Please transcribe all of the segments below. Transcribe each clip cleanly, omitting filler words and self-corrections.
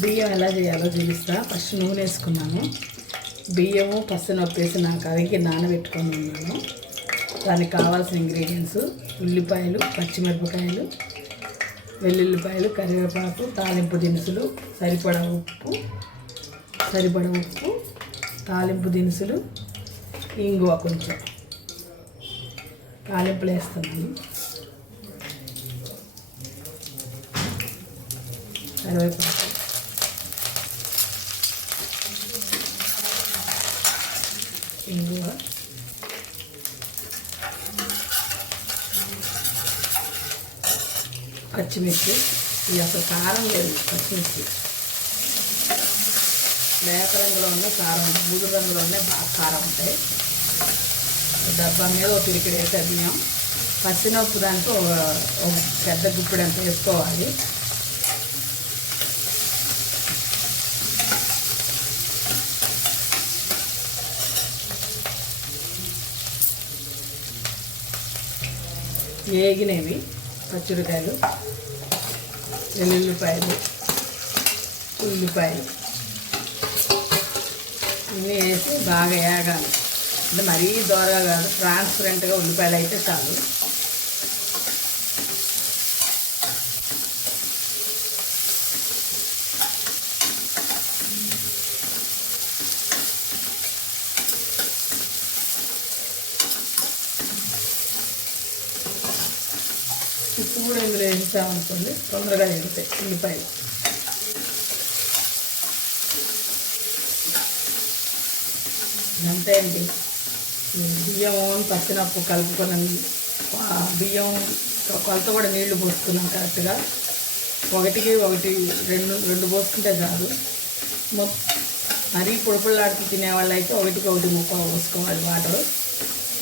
బియ్యం ఎలా చేయాలో చూపిస్తా. ఫస్ట్ నూనె వేసుకున్నాను. బియ్యము పచ్చనొప్పు వేసి నాకు అవికి నానబెట్టుకొని ఉన్నాను. దానికి కావాల్సిన ఇంగ్రీడియంట్స్ ఉల్లిపాయలు, పచ్చిమిరపకాయలు, వెల్లుల్లిపాయలు, కరివేపాకు, తాలింపు దినుసులు, సరిపడా ఉప్పు, తాలింపు దినుసులు, ఇంగువ కొంచెం తాలింపులు వేస్తున్నాను. కరివేపాకు, ఇంగువ, పచ్చిమిర్చి. ఇది అసలు కారం లేదు. పచ్చిమిర్చి లేత రంగులో ఉన్న కారం, బూడు రంగులో ఉన్న బాగా కారం ఉంటాయి. డబ్బా మీద ఒక పిడికిడి వేసే బియ్యం. పచ్చినొప్పు దాంట్లో ఒక పెద్ద గుప్పిడి అంత వేసుకోవాలి. వేగినవి పచ్చిమిరకాయలు, వెల్లుల్లిపాయలు, ఉల్లిపాయలు ఇవన్నీ వేసి బాగా వేగాలి. అంటే మరీ దోరగా కాదు, ట్రాన్స్పరెంట్గా ఉల్లిపాయలు అయితే చాలు. ఉప్పు కూడా ఇందులో వేసామనుకోండి తొందరగా ఎగుతాయి ఉల్లిపాయలు. అంతే అండి. బియ్యం పచ్చినప్పు కలుపుకొని బియ్యం కొలత కూడా నీళ్లు పోసుకున్నాం కరెక్ట్గా. ఒకటికి ఒకటి రెండు పోసుకుంటే చాలు. మరీ పొడిపొళ్ళాడుతూ తినేవాళ్ళు అయితే ఒకటికి ఒకటి ముప్ప పోసుకోవాలి వాటర్.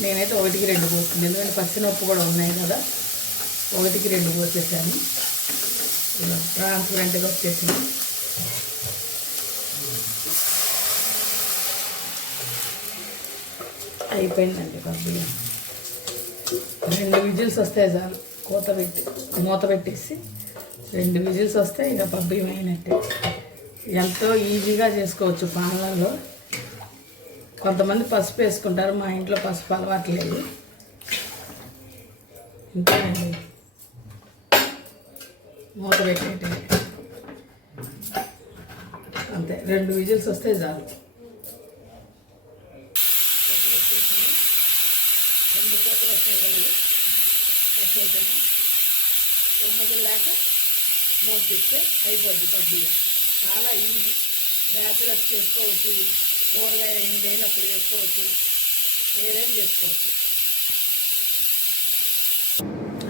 నేనైతే ఒకటికి 2 పోసుకుంటాను, ఎందుకంటే పచ్చినప్పు కూడా ఉన్నాయి కదా. ఒకటికి 2 పోసేసాను. ట్రాన్స్పరెంట్గా వచ్చేసింది. అయిపోయిందండి బియ్యం. 2 విజిల్స్ వస్తే చాలు. మూత పెట్టేసి 2 విజిల్స్ వస్తే ఇక బియ్యం అయినట్టే. ఎంతో ఈజీగా చేసుకోవచ్చు పాలల్లో. కొంతమంది పసుపు వేసుకుంటారు, మా ఇంట్లో పసుపు అలవాటు లేదు. ఇంతేనండి, మూత పెట్టేటి అంతే. 2 విజిల్స్ వస్తే చాలు. 2 కోతలు వచ్చేయండి. వచ్చేసాను. 9 లేక మూత పెడితే అయిపోద్ది బియ్యం. చాలా ఈజీ. బ్యాచిలర్స్ చేసుకోవచ్చు, కూరగాయ లేనప్పుడు చేసుకోవచ్చు, ఏదైనా చేసుకోవచ్చు.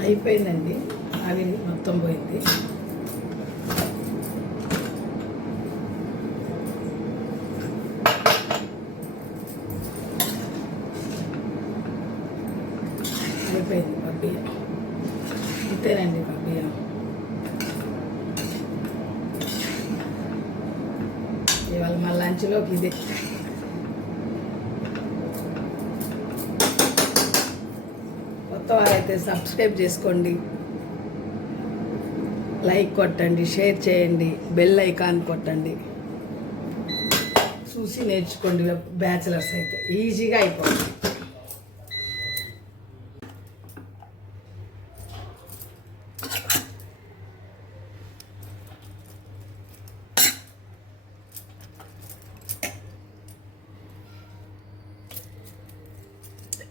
అయిపోయిందండి. ఆవిరి మొత్తం పోయింది. అయిపోయింది బియ్యం. ఇంతేనండి బియ్యం. ఇవాళ మా లంచ్లోకి ఇదే. కొత్త వారైతే సబ్స్క్రైబ్ చేసుకోండి, లైక్ కొట్టండి, షేర్ చేయండి, బెల్ ఐకాన్ కొట్టండి. చూసి నేర్చుకోండి. బ్యాచిలర్స్ అయితే ఈజీగా అయిపోతుంది.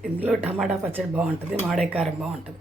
ఇందులో టమాటా పచ్చడి బాగుంటుంది, మామిడికాయ కారం బాగుంటుంది.